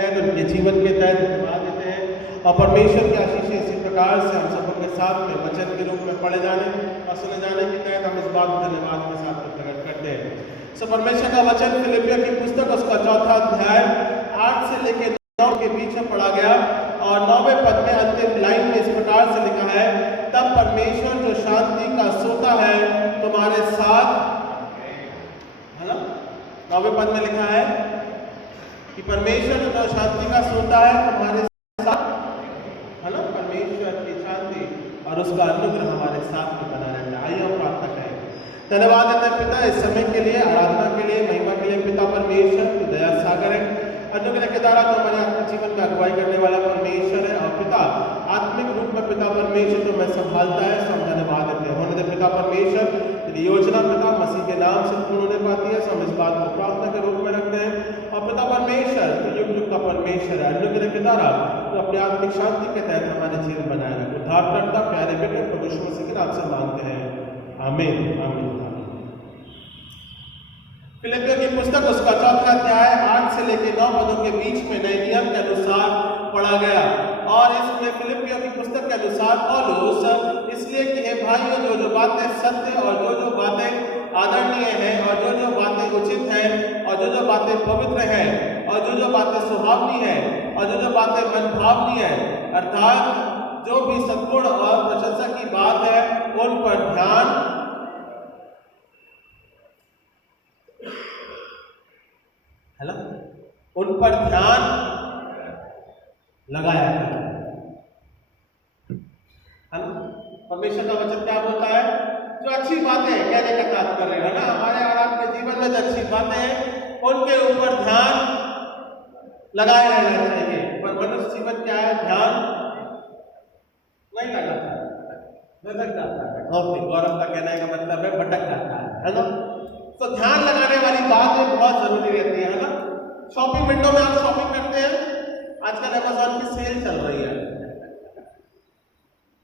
तो उनके जीवन के तहत धन्यवाद देते हैं और परमेश्वर की आशीष इसी प्रकार से हम सबों के साथ में वचन के रूप में पढ़े जाने और सुने जाने के तहत हम इस बात को धन्यवाद के साथ में प्रकट करते हैं। सो परमेश्वर का वचन फिलिपियों की पुस्तक उसका 4था अध्याय 8 से लेकर 9 के बीच में पढ़ा गया और 9वें पद में अंतिम लाइन में इस प्रकार से लिखा है, तब परमेश्वर जो शांति का सोता है तुम्हारे साथ, है ना, 9वें पद में लिखा है कि परमेश्वर जो शांति का सोता है तुम्हारे साथ, है ना, परमेश्वर की शांति और उसका अनुग्रह हमारे साथ में बना रहता है। आइए हम प्रार्थना करें। धन्यवाद देते हैं पिता इस समय के लिए, आराधना के लिए, महिमा के लिए। पिता परमेश्वर तू दया सागर है, अनुग्रह के द्वारा तो हमारे आत्मिक जीवन में अगुवाई करने वाला परमेश्वर है और पिता आत्मिक रूप में पिता परमेश्वर तो मैं संभालता है। सो हम धन्यवाद देते हैं। होने दे पिता परमेश्वर तेरी योजना पिता मसीह के नाम से पूर्ण होने पाती है। सो हम इस बात को प्रार्थना के रूप में रखते हैं और पिता परमेश्वर तो युग युग का परमेश्वर है, अनुग्रह के द्वारा तो अपनी आत्मिक शांति के तहत हमारे जीवन बनाए रखे। उद्धारकर्ता प्यारे बेटे प्रभु यीशु मसीह के नाम से मांगते हैं, आमीन आमीन। फिलिपियों की पुस्तक उसका 4था अध्याय 8 से लेकर 9 पदों के बीच में नए नियम के अनुसार पढ़ा गया और इसमें फिलिपियों की पुस्तक के अनुसार पौलुस इसलिए कि हे भाइयों, जो जो बातें सत्य और जो जो बातें आदरणीय हैं और जो जो बातें उचित हैं और जो जो बातें पवित्र हैं और जो जो बातें सुहावनी हैं और जो जो बातें मनभावनी है, अर्थात जो भी सद्गुण और प्रशंसा की बात है, उन पर ध्यान उन पर ध्यान लगाया है ना। परमेश्वर का वचन क्या बोलता है? जो अच्छी बातें कहने का तात्पर्य है ना, हमारे और आपके जीवन में जो अच्छी बातें हैं उनके ऊपर ध्यान लगाए रहना चाहिए। पर मनुष्य जीवन क्या है? ध्यान नहीं लगाता, भटक जाता है। गौरव का कहने का मतलब है भटक जाता है ना। तो ध्यान लगाने वाली बात बहुत जरूरी रहती है ना। शॉपिंग विंडो में आप शॉपिंग करते हैं, आजकल अमेज़न की सेल चल रही है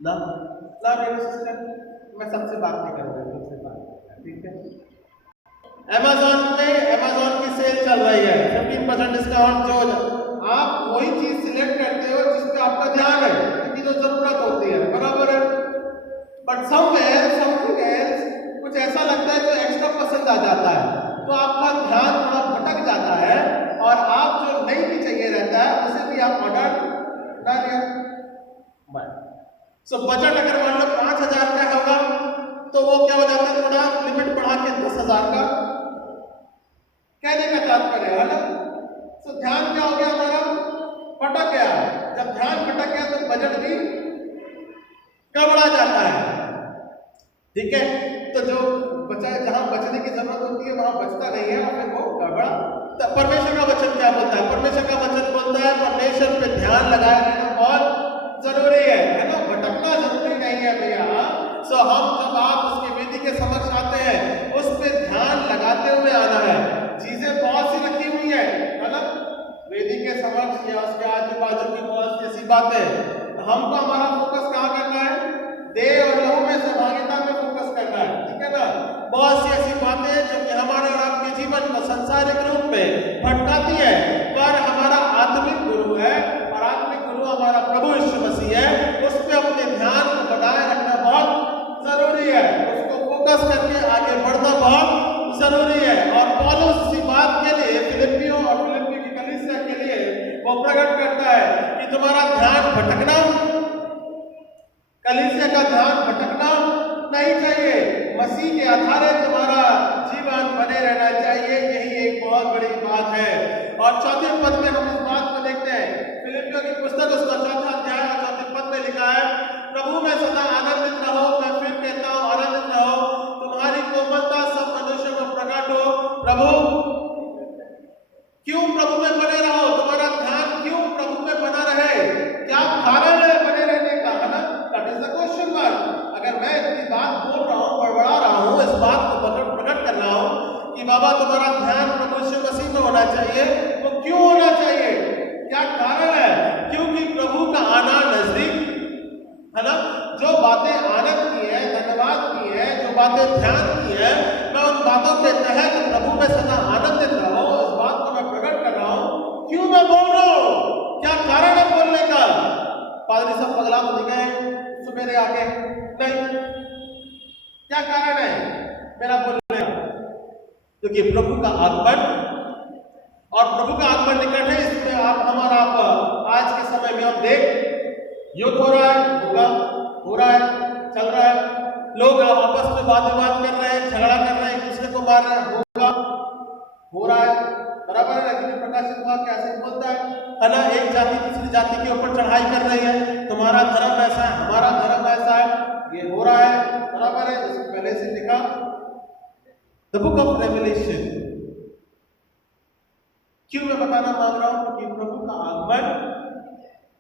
ना। मैं सबसे बात नहीं कर रहा, सबसे बात, ठीक है। अमेज़न की सेल चल रही है, 15% डिस्काउंट। जो आप वही चीज सिलेक्ट करते हो जिस पे आपका ध्यान है, क्योंकि जो जरूरत होती है, बराबर है। बट समथिंग एल्स, कुछ ऐसा लगता है जो एक्स्ट्रा पसंद आ जाता है, तो आपका ध्यान थोड़ा भटक जाता है और आप जो नहीं भी चाहिए रहता है उसे भी आप ऑर्डर कर लिया। सो बजट अगर मान लो 5,000 का होगा तो वो क्या हो जाता है, थोड़ा लिमिट बढ़ा के 10,000 का कहने का तात्पर्य है ना। सो ध्यान क्या हो गया हमारा? भटक गया। जब ध्यान भटक गया तो बजट भी गड़बड़ा जाता है, ठीक है। तो जो बचा, जहां बचने की जरूरत होती है वहां बचता नहीं है और फिर वो गड़बड़ा। तो परमेश्वर का वचन क्या बोलता है? परमेश्वर का वचन बोलता है परमेश्वर पे ध्यान लगाए रहना बहुत जरूरी है ना। भटकना जरूरी नहीं है भैया। सो हम जब आप उसकी वेदी के समक्ष आते हैं उस पर ध्यान लगाते हुए आना है। चीजें बहुत सी रखी हुई है ना वेदी के समक्ष या उसके आजू बाजू की बहुत सी ऐसी बातें, तो हमको हमारा फोकस कहाँ करना है? देह और लहू में सहभागिता में फोकस करना है, ठीक है ना। बहुत सी ऐसी बातें हैं जो कि हमारे और आपके जीवन को सांसारिक रूप में भटकाती है, पर हमारा आत्मिक गुरु है और आत्मिक गुरु हमारा प्रभु यीशु मसीह है। उस पर अपने ध्यान को बनाए रखना बहुत जरूरी है, उसको फोकस करके आगे बढ़ना बहुत जरूरी है। और पौलुस इसी बात के लिए फिलिपियों और फिलिपी की कलीसिया के लिए वो प्रकट करता है कि तुम्हारा ध्यान भटकना, कलीसिया का ध्यान भटकना नहीं चाहिए। मसीह के आधारित तुम्हारा जीवन बने रहना चाहिए, यही एक बहुत बड़ी बात है। और 4थे पद में हम इस बात को देखते हैं। फिलिपियों की पुस्तक उसका 4था अध्याय और 4थे पद में लिखा है, प्रभु में सदा आनंदित रहो। मैं फिर कहता हूँ आनंदित रहो। तुम्हारी कोमलता सब मनुष्यों को प्रकट हो। प्रभु क्यों प्रभु में बने रहो? तुम्हारा ध्यान क्यों प्रभु में बना रहे? क्या कारण है बने रहने का, है ना? That is the question mark. अगर मैं इतनी बात बोल रहा हूँ, बड़बड़ा रहा हूँ, इस बात को प्रकट कर रहा हूँ कि बाबा तुम्हारा ध्यान प्रभु यीशु मसीह में होना चाहिए, तो क्यों होना चाहिए? क्या कारण है? क्योंकि प्रभु का आना नजदीक है ना। जो बातें आनंद की है, धन्यवाद की है, जो बातें ध्यान की है, मैं उन बातों के तहत प्रभु में सदा आनंदित रहो, इस बात को मैं प्रकट कर रहा हूँ। क्यों मैं बोल रहा हूँ? पादरी सब पगला तो नहीं गए सुबेरे आके, नहीं। क्या कारण है मेरा बोलने का? क्योंकि प्रभु का आगमन, और प्रभु का आगमन निकट है। इसमें हम और आप आज के समय में हम देख युद्ध हो रहा है, भूकंप हो रहा है, चल रहा है, लोग आपस में वाद विवाद कर रहे हैं, झगड़ा कर रहे हैं, एक दूसरे को मार रहे हैं, होगा हो रहा है, बराबर है। लेकिन प्रकाशित वाक्य कैसे बोलता है ना, एक जाति दूसरी जाति के ऊपर चढ़ाई कर रही है, तुम्हारा धर्म ऐसा है, हमारा धर्म ऐसा है, ये हो रहा है, बराबर है। जैसे पहले से लिखा द बुक ऑफ रेवलेशन। क्यों मैं बताना मांग रहा हूं? क्योंकि प्रभु का आगमन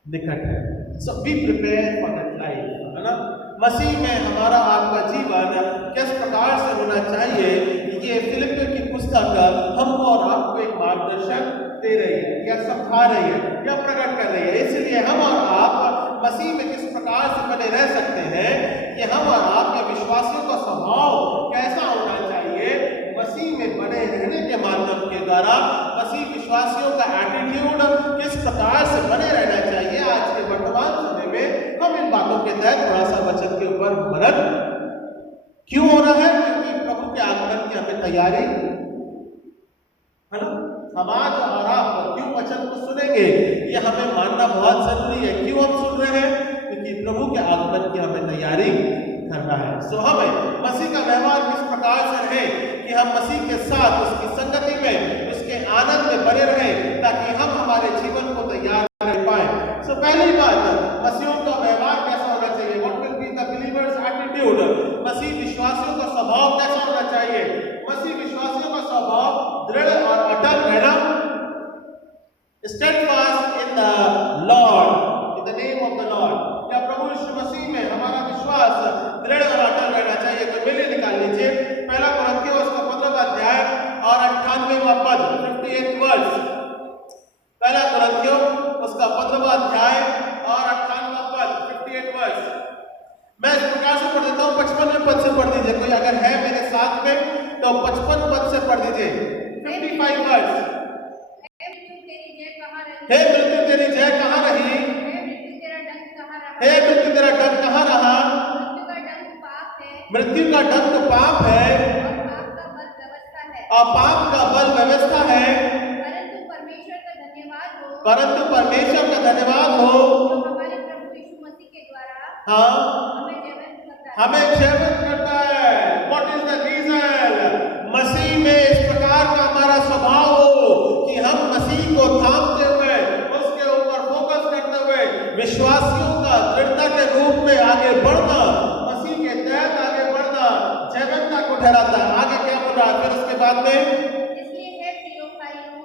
निकट है। So be prepare for that life, है ना। मसीह में हमारा आपका जीवन किस प्रकार से होना चाहिए, ये फिलिपियों की पुस्तक हमको और आपको एक मार्गदर्शन दे रही है, या समझा रही है, या प्रकट कर रही है। इसलिए हम और आप मसीह में किस प्रकार से बने रह सकते हैं, कि हम और आपके विश्वासियों का स्वभाव कैसा होना चाहिए, मसीह में बने रहने के माध्यम के द्वारा मसीह विश्वासियों का एटीट्यूड किस प्रकार से बने रहना चाहिए। आज के वर्तमान समय में हम इन बातों के तहत थोड़ा सा वचन के ऊपर मनन क्यों हो रहा है, क्योंकि प्रभु के आगमन की हमें तैयारी, है ना। समाज और आप क्यों वचन को सुनेंगे, ये हमें मानना बहुत जरूरी है। क्यों हम सुन रहे हैं? क्योंकि प्रभु के आगमन की हमें तैयारी करना है। सो हमें मसीह का व्यवहार किस प्रकार से रहे कि हम मसीह के साथ उसकी संगति में, उसके आनंद में बने रहें, ताकि हम हमारे जीवन को तैयार कर पाए। सो पहली बात, मसीहों का व्यवहार कैसा होना चाहिए? What will be the believer's attitude? मसीह विश्वासियों का स्वभाव कैसा होना चाहिए? मसीह विश्वासियों का स्वभाव दृढ़ और अटल रहना, steadfast in the Lord, in the name of the Lord. क्या प्रभु यीशु मसीह में हमारा विश्वास दृढ़ और अटल रहना चाहिए? तो मिलिए निकाल लीजिए पहला कुरिन्थियों उसका 15वां अध्याय और 98वां पद, 58th वर्स। पहला कुरिन्थियों उसका 15वां अध्याय और 98वां पद, 58th वर्स। मैं इस प्रकार से पढ़ देता हूँ, 55वें पद से पढ़ दीजिए। कोई अगर है मेरे साथ में तो 55 पद से पढ़ दीजिए। 55 वर्स। हे मृत्यु तेरी जय कहाँ रही? हे मृत्यु तेरा डंक कहाँ रहा? मृत्यु का डंक पाप है, और पाप का बल व्यवस्था है। परंतु परमेश्वर का धन्यवाद हो, परंतु परमेश्वर का धन्यवाद हो, जो हमारे प्रभु यीशु मसीह के द्वारा हमें जीवित करता है। What is the reason? मसीह में इस प्रकार का हमारा स्वभाव हो कि हम मसीह को थामते हुए, उसके ऊपर फोकस करते हुए, विश्वासियों का दृढ़ता के रूप में आगे बढ़ना, मसीह के तहत आगे बढ़ना जीवनता को ठहराता है। आगे क्या बोल रहा है फिर उसके बाद में? इसलिए हे प्रियो भाइयों,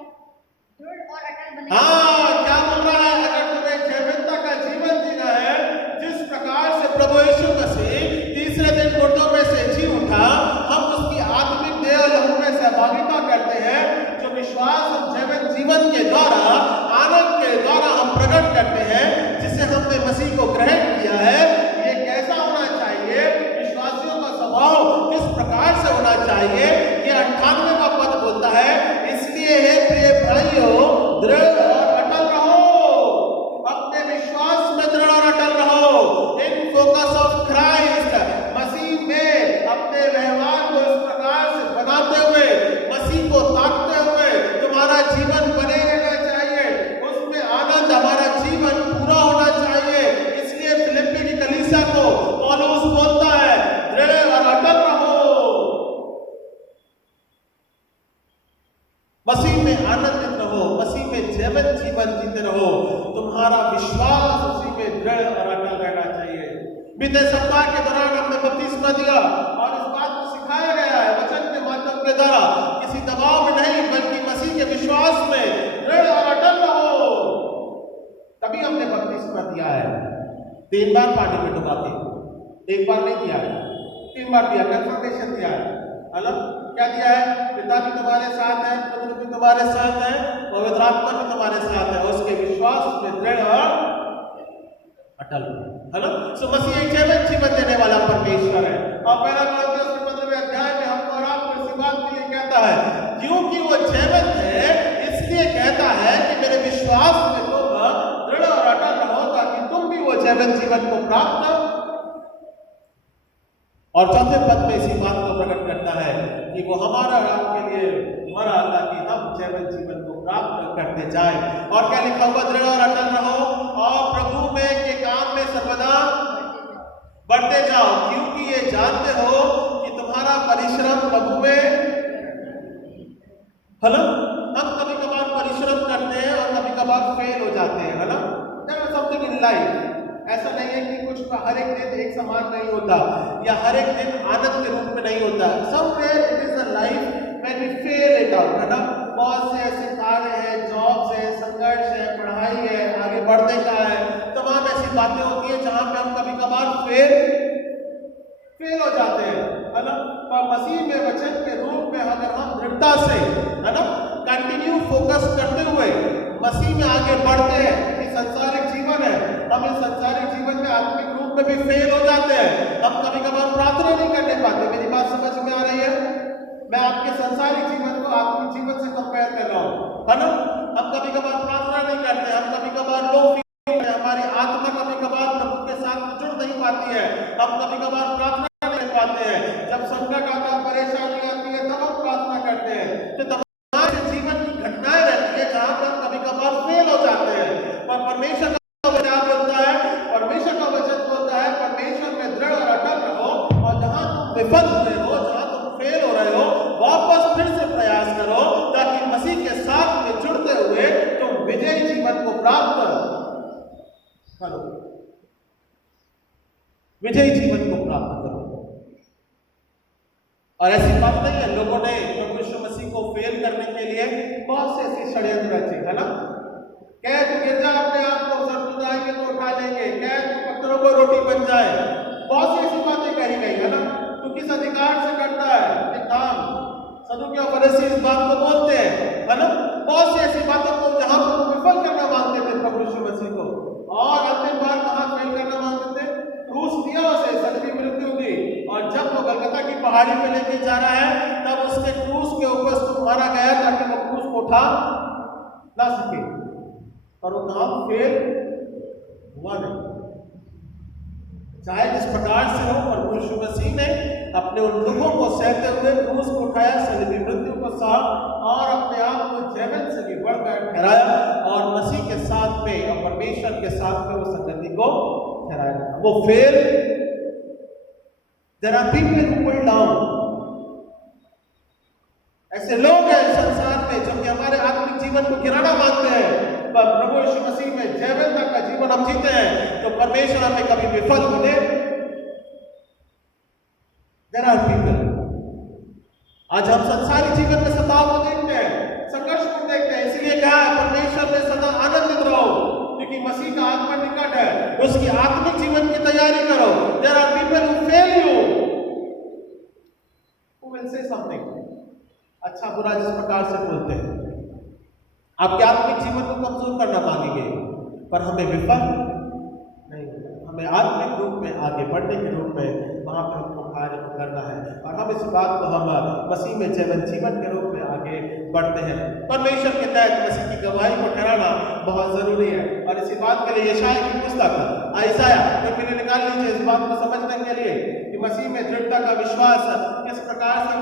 दृढ़ और अटल बने। हाँ, क्या बोल रहा है? अगर तुम्हें जीवनता का जीवन जीना है, जिस प्रकार से प्रभु यीशु मसीह तीसरे दिन मुर्दों में से जी उठा, हम उसकी आत्मिक देह और लहू में सहभागिता करते हैं, जो विश्वास जीवन के द्वारा, आनंद के द्वारा हम प्रकट करते हैं, जिसे हमने मसीह को ग्रहण किया है। ये कैसा होना चाहिए? विश्वासियों का स्वभाव किस प्रकार से होना चाहिए? ये 98वां पद बोलता है, इसलिए हे प्रिय भाइयों, दृढ़ और अटल रहो, अपने विश्वास में दृढ़ और अटल रहो। इन फोकस ऑफ क्राइस्ट, मसीह में अपने व्यवहार को इस प्रकार से बनाते हुए, मसीह को ताकते हुए तुम्हारा जीवन बने रहना चाहिए, उसमें आनंद, हमारा जीवन पूरा होना चाहिए। इसलिए फिलिप्पी की कलीसिया को पौलुस बोलता है, दृढ़ और अटल रहो, मसीह में आनंदित रहो, मसीह में जीवन जीते रहो, तुम्हारा विश्वास उसी में दृढ़ और अटल रहना चाहिए। बीते सप्ताह के दौरान हमने बपतिस्मा दिया और इस बात को सिखाया गया है वचन के माध्यम के द्वारा, किसी दबाव में नहीं, बल्कि मसीह के विश्वास में दृढ़ और अटल रहो। तभी हमने बपतिस्मा दिया है। 3 बार पानी में डुबा के, 1 बार नहीं दिया है, 3 बार दिया, कन्फर्मेशन दिया है। क्या दिया है? पिता भी तुम्हारे साथ है, पुत्र भी तुम्हारे साथ है, पवित्र आत्मा भी तुम्हारे साथ है, उसके विश्वास में दृढ़ और अटल, है ना। सो मसीह एक जीवन देने वाला परमेश्वर है। और पहला कुरिन्थियों उसके 15वें अध्याय में हमको और आपको इसी बात के लिए कहता है, क्योंकि वो जीवित है, इसलिए कहता है कि मेरे विश्वास में तुम दृढ़ और अटल रहो, ताकि तुम भी वो जीवन जीवन को प्राप्त। और चौथे पद में इसी बात को प्रकट करता है कि वो हमारा राम के लिए मरा ताकि हम जीवन को प्राप्त करते जाए। और क्या लिखा हुआ, दृढ़ और अटल रहो और प्रभु में के काम में सर्वदा बढ़ते जाओ, क्योंकि ये जानते हो कि तुम्हारा परिश्रम प्रभु में। है ना, हम कभी कभार परिश्रम करते हैं और कभी कभार फेल हो जाते हैं, है ना। समथिंग इन लाइफ, ऐसा नहीं है कि कुछ हर एक दिन एक समान नहीं होता या हर एक दिन आनंद के रूप में नहीं होता। Somewhere it is a life when we fell it out, है ना। बहुत से ऐसे कार्य हैं, जॉब्स है, संघर्ष है, पढ़ाई है, आगे बढ़ने का है, तमाम ऐसी बातें होती है जहां पे हम कभी कभार फेल हो जाते हैं, है ना। पर मसीह में वचन के रूप में अगर हम दृढ़ता से, है ना, कंटिन्यू फोकस करते हुए मसीह में आगे बढ़ते हैं, कि संसारिक जीवन है, हम इस संसारिक जीवन में आत्मिक रूप में भी फेल हो जाते हैं। हम कभी कभार प्रार्थना नहीं करने पाते। मेरी बात समझ में आ रही है? मैं आपके संसारिक जीवन को आत्मिक जीवन से कंपेयर कर रहा हूं, है ना। हम कभी कभार प्रार्थना नहीं करते, हम कभी कभार लो फील, हमारी आत्मा कभी कभार प्रभु के साथ जुड़ नहीं पाती है, हम कभी कभार प्रार्थना नहीं पाते हैं। जब संकट आता, परेशानी आती है, तब हम प्रार्थना करते हैं। तो जीवन की घटनाएं रहती है जहां पर कभी कभार फेल हो जाते हैं। पर परमेश्वर का वचन बोलता है, परमेश्वर का वचन बोलता है, परमेश्वर में दृढ़ और अटल रहो, और जहां तुम विफल हुए हो, जहां तुम फेल हो रहे हो, वापस फिर से प्रयास करो, ताकि मसीह के साथ में जुड़ते हुए तुम विजयी जीवन को प्राप्त करो, विजयी जीवन को प्राप्त करो। और ऐसी बात नहीं है, लोगों ने प्रभु यीशु मसीह को फेल करने के लिए बहुत से ऐसी षड्यंत्र रचे, है ना। कह तू गिर जा, अपने आप को सर कूदाएंगे तो उठा लेंगे, कह तू पत्थरों को रोटी बन जाए, बहुत सी ऐसी बातें कही गई, है ना। तू किस अधिकार से करता है ये काम? सदूकी और फरीसी इस बात को बोलते हैं, है ना। बहुत सी ऐसी बातों को जहां पर विफल करना मांगते थे प्रभु यीशु मसीह को, और अंतिम बार कहां फेल करना मांगते थे? क्रूस दिया उसे, सदरी मृत्यु दी, और जब वो गलगता की पहाड़ी पे लेके जा रहा है, तब उसके क्रूस के ऊपर उसको मारा गया ताकि वो क्रूस को उठा ना सके, पर वो काम फेल हुआ नहीं। चाहे जिस प्रकार से हो, प्रभु यीशु मसीह ने अपने उन दुखों को सहते हुए क्रूस को उठाया, सलीबी मृत्यु को सहा, और अपने आप को जैवन से भी बढ़कर ठहराया, और मसीह के साथ में और परमेश्वर के साथ में वो संगति को ठहराया। वो fail. There are people who pull down. ऐसे लोग हैं संसार में जो कि हमारे आत्मिक जीवन को गिराना मांगते हैं, पर प्रभु यीशु मसीह में जयवंता का जीवन हम जीते हैं तो परमेश्वर हमें कभी विफल होने। There are people. आज हम संसारी जीवन में सताव को देखते हैं, संघर्ष को देखते हैं, इसलिए कहा है परमेश्वर में सदा आनंदित रहो, क्योंकि मसीह का आगमन निकट है। उसकी आत्मिक जीवन की तैयारी करो। There are people who fail you, who will say something, अच्छा बुरा जिस प्रकार से बोलते हैं, आपके आत्मिक जीवन को कमजोर करना मांगेंगे, पर हमें विफल नहीं, हमें आत्मिक रूप में आगे बढ़ने के रूप में वहां पर हमको कार्य करना है, और हम इस बात को हम मसीह में जीवन के रूप में आगे बढ़ते हैं। परमेश्वर के तहत मसीह की गवाही को ठहराना बहुत जरूरी है, और इसी बात के लिए यशायाह की पुस्तक आइसाया तो मैंने निकाल लीजिए इस बात को समझने के लिए कि मसीह में दृढ़ता का विश्वास किस प्रकार से